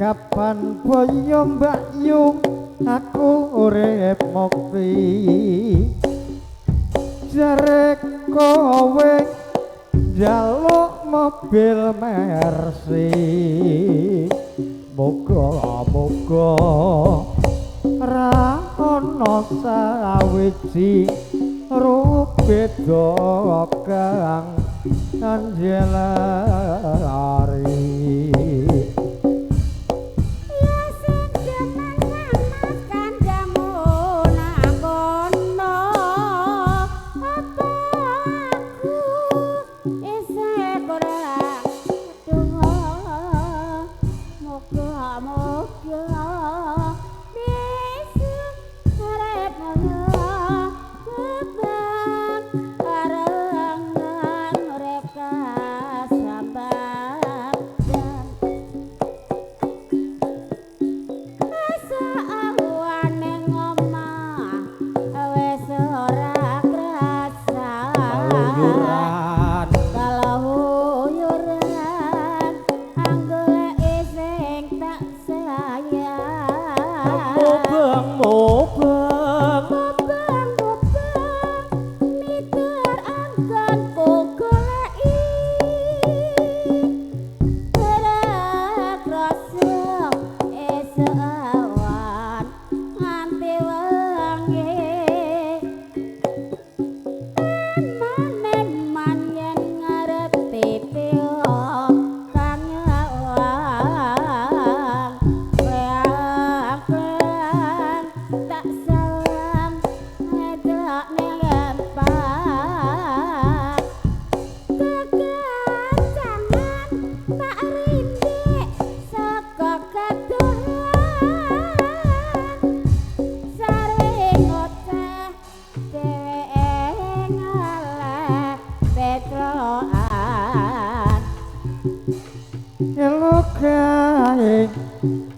Kapan boyo Mbak Yu aku urip mokti jare kowe njaluk mobil Mercy moga-moga ra ana sawiji rubeda kang anjelari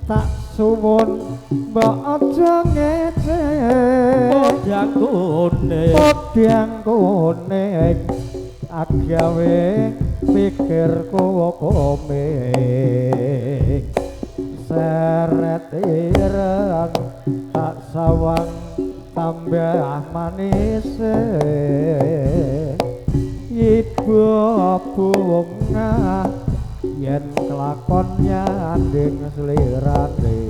tak suwun mbok aja ngece podang kuning agawe pikirku komeng seret ireng tak sawang tambah manis ibu bunga yen kelakonnya anding selirane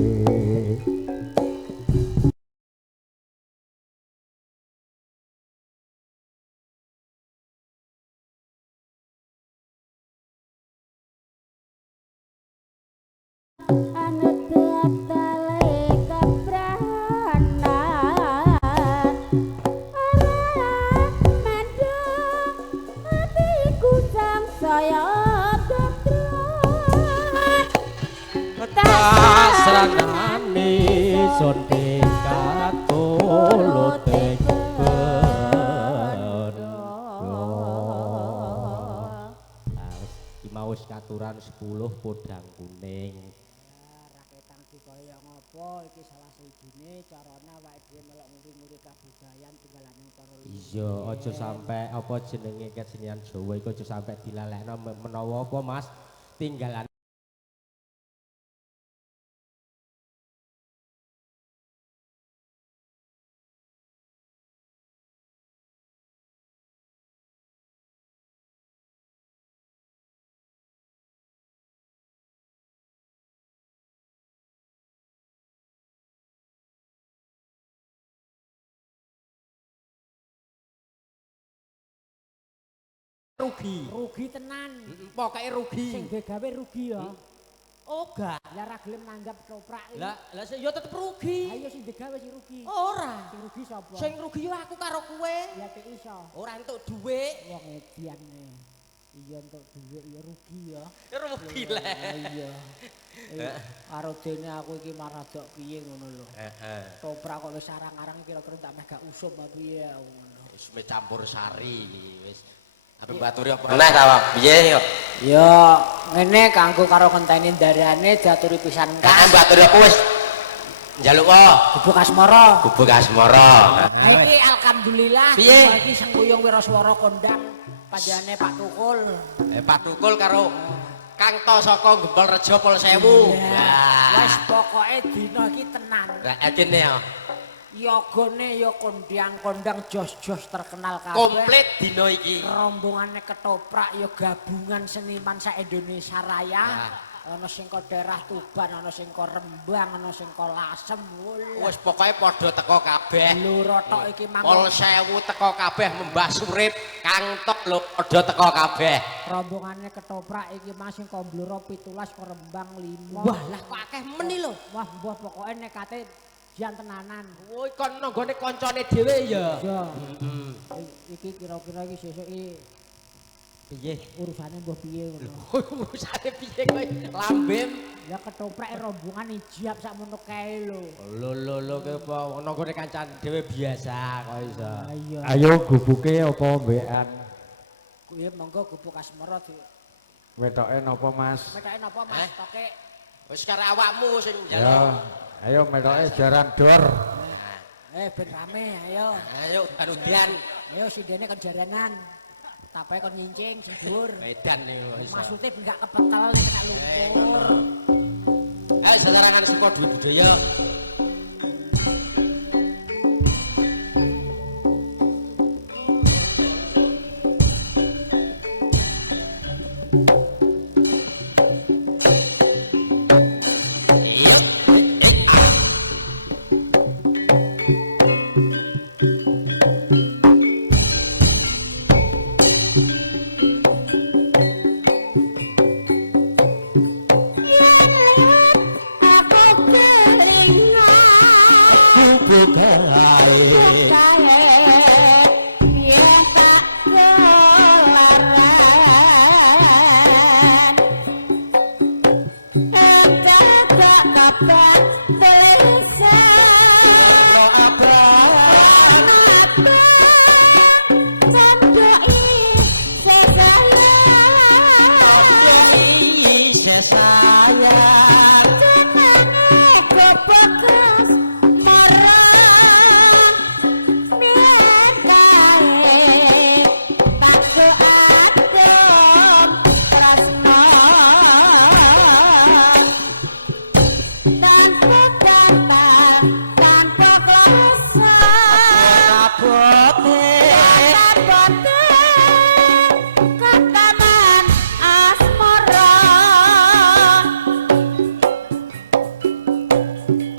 Sranane son tingkat tulute wis katuran 10 podang kuning. Raketan iki kaya ngopo iki salah sijine carane awake dhewe melok nguri-nguri kabudayan tinggalane para leluhur. Iya, aja sampe apa jenenge kesenian Jawa iku aja sampe dilalekno menawa apa Mas tinggalan rugi. Rugi tenan. Pokoke rugi. Sing gawe rugi ya. Oh gak. Lah ra gelem nanggap ketoprak iki. Lah ya tetep rugi. Ayo sing digawe sing rugi. Ora. Sing rugi sapa? Sing rugi yo aku karo kowe. Ya kek iso. Ora entuk dhuwit. Wong edian iya entuk dhuwit ya rugi ya. Rugi lah. Iya. Karo dene aku iki maradok piye ngono lho. Heeh. Toprak kok wis sarang-arang kira-kira tak meh gak usum apa piye ngono. Wis campur sari wis. Apa baturi apa neh ta, piye yo? Ya ngene kanggo karo ngenteni darane diaturi pisan Kan baturi apa wis njaluk wae. Gubuk asmara. Gubuk asmara. Iki alhamdulillah Piye? dina iki Sengkuyung Wiraswara kondang panjenengane Pak Tukul. Pak Tukul karo Kang To saka Gempol Rejo Pol Sewu. Wis pokoke dina iki tenan. Lah kene ya. Yogane ya kondang-kondang jos-jos terkenal kabeh. Komplit dina iki. Rombongane ketoprak ya gabungan seniman sak Indonesia Raya. Ana sing kok daerah Tuban, ana sing kok Rembang, ana sing kok Lasem. Wis pokoke padha teko kabeh. Loro tok iki Pol Sewu teko kabeh Mbah Surip, Kang Tok lho padha teko kabeh. rombongane ketoprak iki Mas sing kok Blora 17 kok Rembang 5. Wah, lah kok akeh meni lho. Wah, mbah pokoke nekate jan tenanan. Woi kon nanggone kancane dhewe ya. Ya. Iki kira-kira iki sesuk iki Piye? urusane mbah piye ngono. Urusane piye kowe? Lambem. Ya ketoprak rombongan ijab sakmono kae lho. Lho kowe nanggone kancane dhewe biasa kok iso. Iya. Ayo gubuke apa mbekan? Kuwi monggo gubuk asmara di Wetoke napa Mas? metake napa Mas toke. Wis karo awakmu sing Ya, njaluk. ayo metoke jaran dor. Ben rame ayo. Ayo Barudian. Ayo sidene kon jaranan. Tape kon nyincing sing dhuwur. Edan niku iso. Maksude ben gak kepetel nek kena lumpur. Ayo sesarangan suka duit budaya. Yuk, sayang jenenge gobekas marang biyen kae tak adem tresno tanpa datal tanpa kloso abot-abote kataman asmara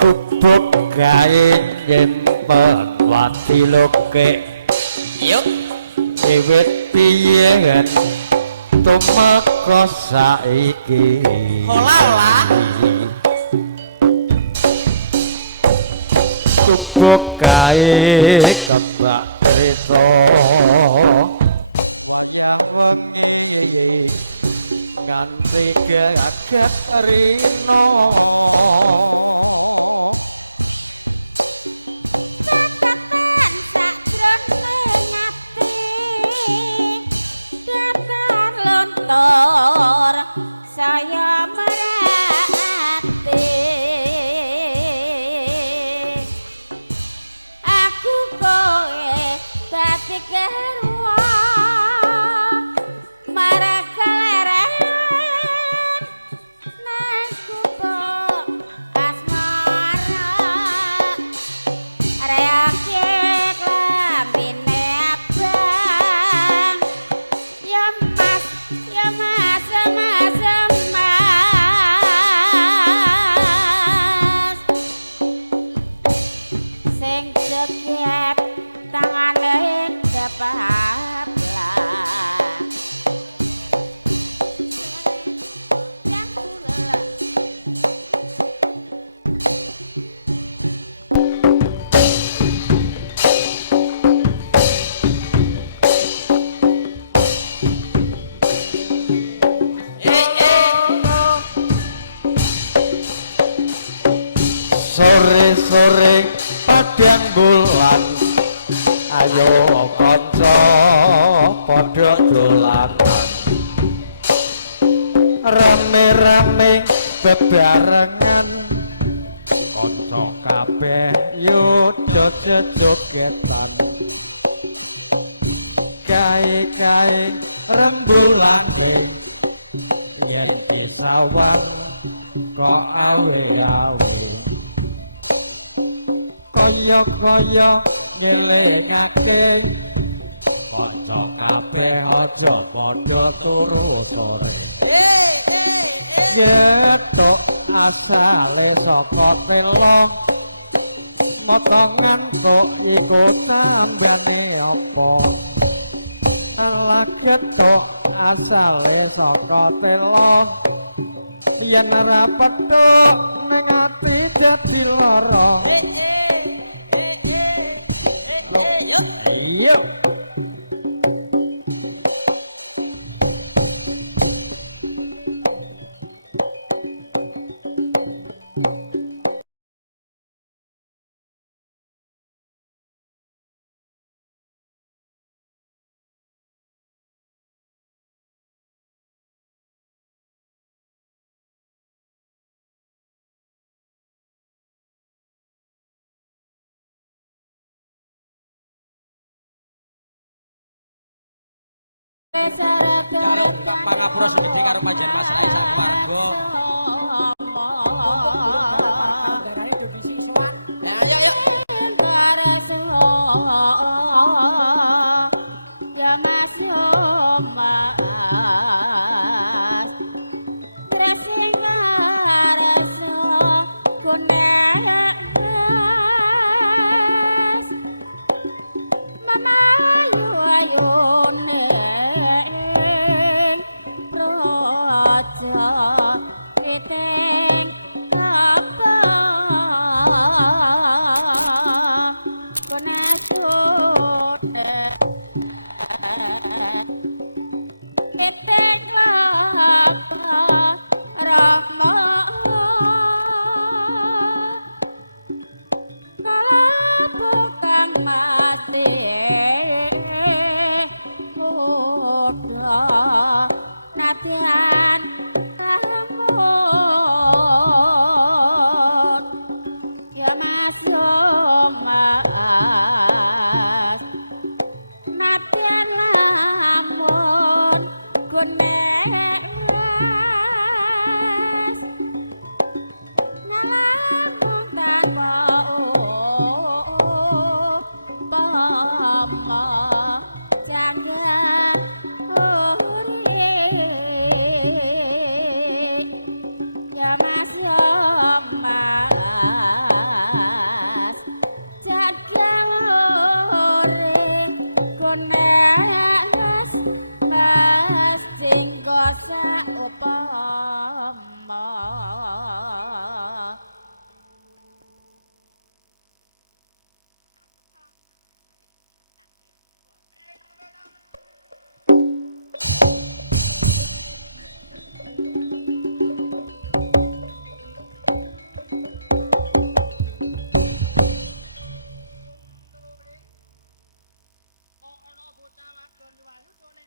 Gubuk gawe nyimpen wati loke. yuk Wiwit piyen tumeka saiki. olah Gubuk gawe kebak crita wayah wengi nganti gaget rino. Catatan sakjroning ati datar lontor saya merati aku kowe dadi garwa marang keleren nang gubuk asmara reaksi klambine abang ya mas sore padang bulan ayo kanca padha dolanan rame-rame bebarengan kanca kabeh yo joget-jogetan kae-kae rembulane yen disawang kok awe-awe kaya-kaya ngelingake kanca kabeh aja padha turu sore yetok asale saka telo mata ngantuk iku tambane apa ala ketok asale saka telo yen ora petuk ning ati dadi lara yuk Jaluk pangapura segede karo panjenengan Mas Rai sak keluarga. Garane do dhisik sowan. Ayo yuk. Ya Mas Mas Tresing raso kunes Mama ayu-ayune projo piting apa konasune piting apa rama kalabu kang mati kuda natian lamun ya Mas Mas natian lamun gunes ngalamun tanpa pama jaga urip ya Mas Mas jaga urip kunes Mas jenggo saupama Kok ana bocah wadon wayu done